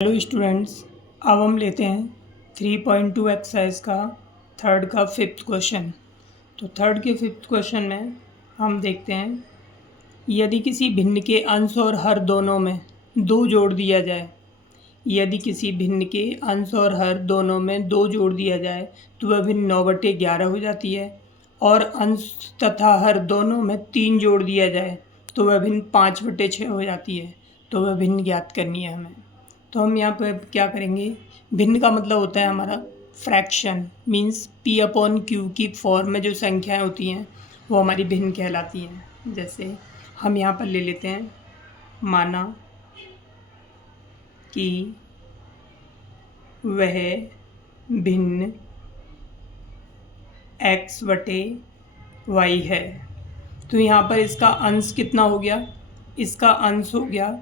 Hello students, अब हम लेते हैं 3.2 एक्सरसाइज का थर्ड का फिफ्थ क्वेश्चन। तो थर्ड के फिफ्थ क्वेश्चन में हम देखते हैं, यदि किसी भिन्न के अंश और हर दोनों में 2 जोड़ दिया जाए, यदि किसी भिन्न के अंश और हर दोनों में 2 जोड़ दिया जाए तो वह भिन्न 9/11 हो जाती है, और अंश तथा हर दोनों में 3 जोड़ दिया जाए तो वह भिन्न 5/6 हो जाती है। तो वह भिन्न ज्ञात करनी है हमें। तो हम यहाँ पर क्या करेंगे, भिन्न का मतलब होता है हमारा फ्रैक्शन, मीन्स P/Q की फॉर्म में जो संख्याएं होती हैं वो हमारी भिन्न कहलाती हैं। जैसे हम यहाँ पर ले लेते हैं, माना कि वह भिन्न x/y है। तो यहाँ पर इसका अंश कितना हो गया, इसका अंश हो गया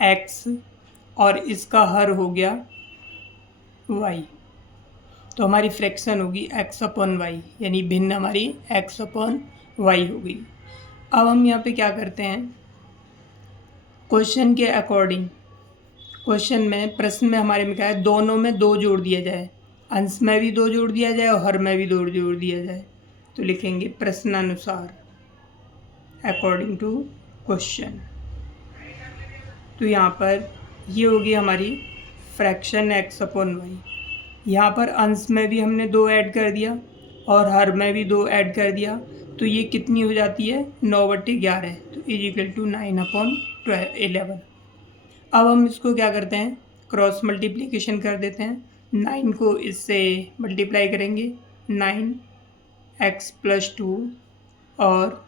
x और इसका हर हो गया y। तो हमारी फ्रैक्शन होगी x/y, यानी भिन्न हमारी x/y हो गई। अब हम यहाँ पे क्या करते हैं, क्वेश्चन के अकॉर्डिंग, क्वेश्चन में प्रश्न में हमारे में क्या है, दोनों में 2 जोड़ दिया जाए, अंश में भी 2 जोड़ दिया जाए और हर में भी 2 जोड़ दिया जाए। तो लिखेंगे प्रश्नानुसार, अकॉर्डिंग टू क्वेश्चन। तो यहाँ पर ये होगी हमारी फ्रैक्शन x/y। यहाँ पर अंश में भी हमने 2 ऐड कर दिया और हर में भी 2 ऐड कर दिया, तो ये कितनी हो जाती है, 9/11। तो = 9/11। अब हम इसको क्या करते हैं, क्रॉस मल्टीप्लिकेशन कर देते हैं। 9 को इससे मल्टीप्लाई करेंगे, 9x + 2, और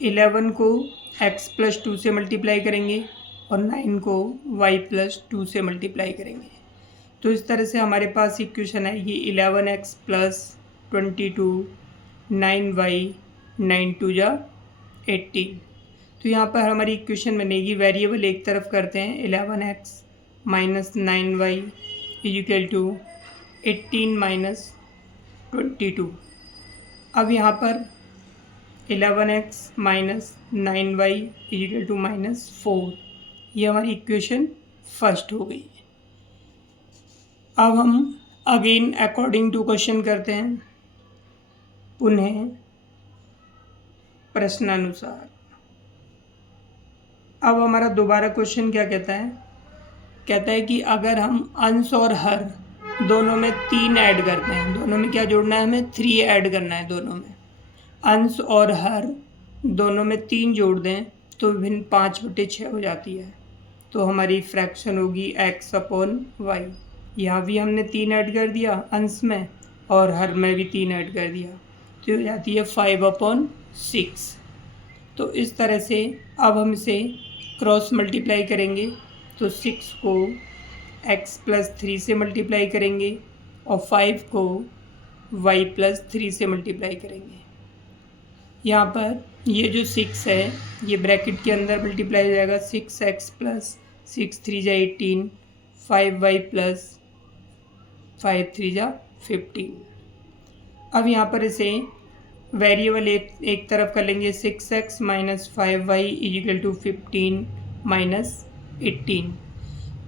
11 को x + 2 से मल्टीप्लाई करेंगे और 9 को y + 2 से मल्टीप्लाई करेंगे। तो इस तरह से हमारे पास इक्वेशन है ये 11x + 22, 9y, 9 2 जा 18। तो यहाँ पर हमारी इक्वेशन बनेगी, वेरिएबल एक तरफ करते हैं, 11x - 9y = 18 - 22। अब यहाँ पर 11x - 9y = -4, ये हमारी इक्वेशन फर्स्ट हो गई। अब हम अगेन अकॉर्डिंग टू क्वेश्चन करते हैं, पुनः प्रश्नानुसार। अब हमारा दोबारा क्वेश्चन क्या कहता है कि अगर हम अंश और हर दोनों में 3 ऐड करते हैं, दोनों में क्या जोड़ना है, हमें 3 ऐड करना है, दोनों में अंश और हर दोनों में 3 जोड़ दें तो भिन्न 5/6 हो जाती है। तो हमारी फ्रैक्शन होगी x/y। यहाँ भी हमने 3 ऐड कर दिया अंश में और हर में भी 3 ऐड कर दिया, तो हो जाती है 5/6। तो इस तरह से अब हम इसे क्रॉस मल्टीप्लाई करेंगे, तो 6 को x + 3 से मल्टीप्लाई करेंगे और 5 को y + 3 से मल्टीप्लाई करेंगे। यहाँ पर ये जो 6 है ये ब्रैकेट के अंदर मल्टीप्लाई हो जाएगा, 6x + 6 3 = 18, 5y + 5 3 = 15। अब यहाँ पर इसे वेरिएबल एक तरफ कर लेंगे, 6x - 5y = 15 - 18।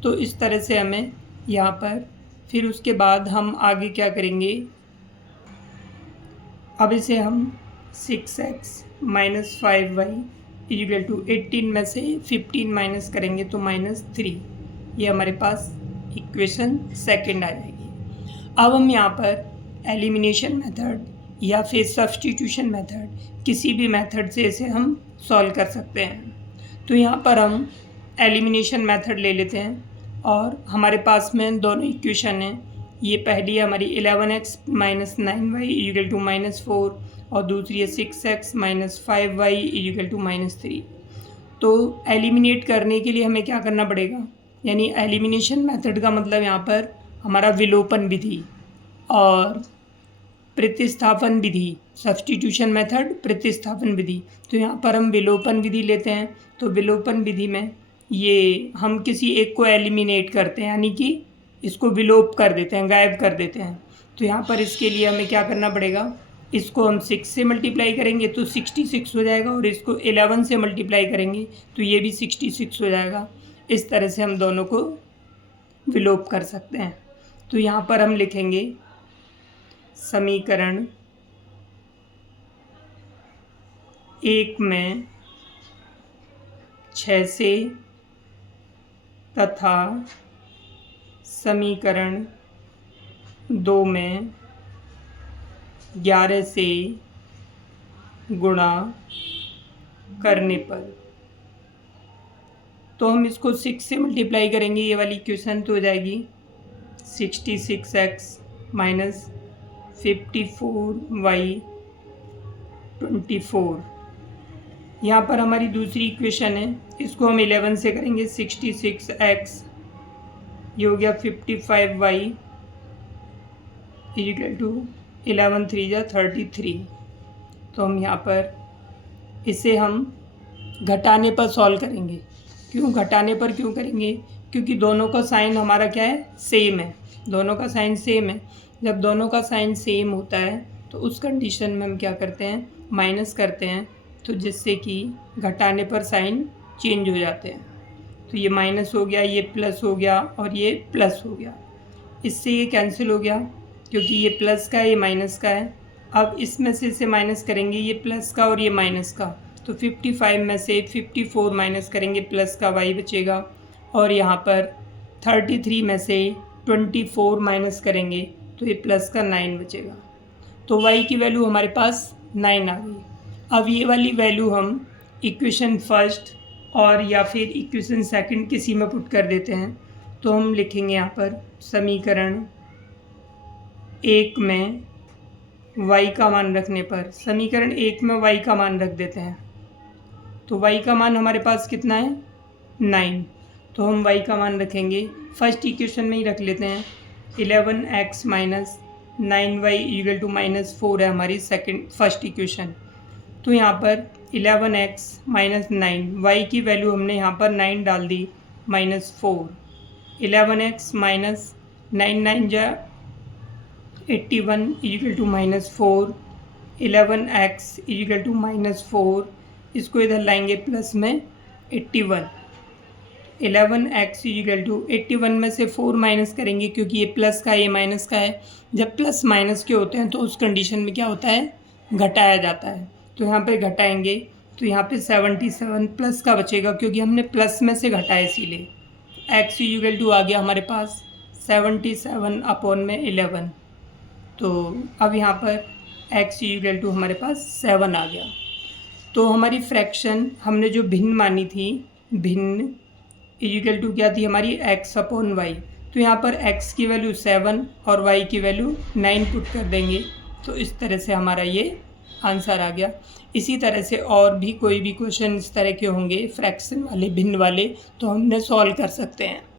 तो इस तरह से हमें यहाँ पर, फिर उसके बाद हम आगे क्या करेंगे, अब इसे हम 6x - 5y = 18 में से 15 माइनस करेंगे तो -3, ये हमारे पास इक्वेशन सेकंड आ जाएगी। अब हम यहाँ पर एलिमिनेशन मेथड या फिर सब्स्टिट्यूशन मेथड, किसी भी मेथड से इसे हम सॉल्व कर सकते हैं। तो यहाँ पर हम एलिमिनेशन मेथड ले लेते हैं और हमारे पास में दोनों इक्वेशन हैं। ये पहली है हमारी 11x - 9y = -4 और दूसरी है 6x - 5y = -3। तो एलिमिनेट करने के लिए हमें क्या करना पड़ेगा, यानी एलिमिनेशन मेथड का मतलब यहाँ पर हमारा विलोपन विधि और प्रतिस्थापन विधि, सब्स्टिट्यूशन मेथड, प्रतिस्थापन विधि। तो यहाँ पर हम विलोपन विधि लेते हैं। तो विलोपन विधि में ये हम किसी एक को एलिमिनेट करते हैं, यानी कि इसको विलोप कर देते हैं, गायब कर देते हैं। तो यहाँ पर इसके लिए हमें क्या करना पड़ेगा, इसको हम 6 से मल्टीप्लाई करेंगे तो 66 हो जाएगा और इसको 11 से मल्टीप्लाई करेंगे तो ये भी 66 हो जाएगा। इस तरह से हम दोनों को विलोप कर सकते हैं। तो यहाँ पर हम लिखेंगे समीकरण 1 में 6 से तथा समीकरण 2 में 11 से गुणा करने पर, तो हम इसको 6 से मल्टीप्लाई करेंगे, ये वाली इक्वेशन तो हो जाएगी 66x माइनस 54y 24। यहाँ पर हमारी दूसरी इक्वेशन है, इसको हम 11 से करेंगे, 66x ये हो गया 55y इक्वल टू 11 3 जा 33। तो हम यहाँ पर इसे हम घटाने पर सॉल्व करेंगे। क्यों घटाने पर क्यों करेंगे? क्योंकि दोनों का साइन हमारा क्या है, सेम है, दोनों का साइन सेम है। जब दोनों का साइन सेम होता है तो उस कंडीशन में हम क्या करते हैं, माइनस करते हैं, तो जिससे कि घटाने पर साइन चेंज हो जाते हैं। तो ये माइनस हो गया, ये प्लस हो गया और ये प्लस हो गया, इससे ये कैंसिल हो गया क्योंकि ये प्लस का है, ये माइनस का है। अब इसमें से इसे माइनस करेंगे, ये प्लस का और ये माइनस का, तो 55 में से 54 माइनस करेंगे, प्लस का y बचेगा, और यहाँ पर 33 में से 24 माइनस करेंगे तो ये प्लस का 9 बचेगा। तो y की वैल्यू हमारे पास 9 आ गई। अब ये वाली वैल्यू हम इक्वेशन फर्स्ट और या फिर इक्वेशन सेकंड किसी में पुट कर देते हैं। तो हम लिखेंगे यहाँ पर समीकरण 1 में y का मान रखने पर, समीकरण 1 में y का मान रख देते हैं। तो y का मान हमारे पास कितना है, 9। तो हम y का मान रखेंगे, फर्स्ट इक्वेशन में ही रख लेते हैं, 11x minus 9y equal to -4 है हमारी फर्स्ट इक्वेशन। तो यहाँ पर 11x माइनस 9, y की वैल्यू हमने यहाँ पर 9 डाल दी, -4, 11x माइनस 9 9 जा 81 equal to -4, 11x equal to -4, इसको इधर लाएंगे प्लस में 81, 11x इक्वल टू 81 में से 4 माइनस करेंगे क्योंकि ये प्लस का ये माइनस का है। जब प्लस माइनस के होते हैं तो उस कंडीशन में क्या होता है, घटाया जाता है। तो यहाँ पे घटाएंगे तो यहाँ पे 77 प्लस का बचेगा क्योंकि हमने प्लस में से घटाया, इसीलिए x इक्वल टू आ गया हमारे पास 77 अपॉन में 11। तो अब यहाँ पर x इक्वल टू हमारे पास 7 आ गया। तो हमारी फ्रैक्शन हमने जो भिन्न मानी थी, भिन्न इक्वल टू क्या थी हमारी, x अपॉन y। तो यहाँ पर x की वैल्यू 7 और y की वैल्यू 9 पुट कर देंगे, तो इस तरह से हमारा ये आंसर आ गया। इसी तरह से और भी कोई भी क्वेश्चन इस तरह के होंगे फ्रैक्शन वाले, भिन्न वाले, तो हमने सॉल्व कर सकते हैं।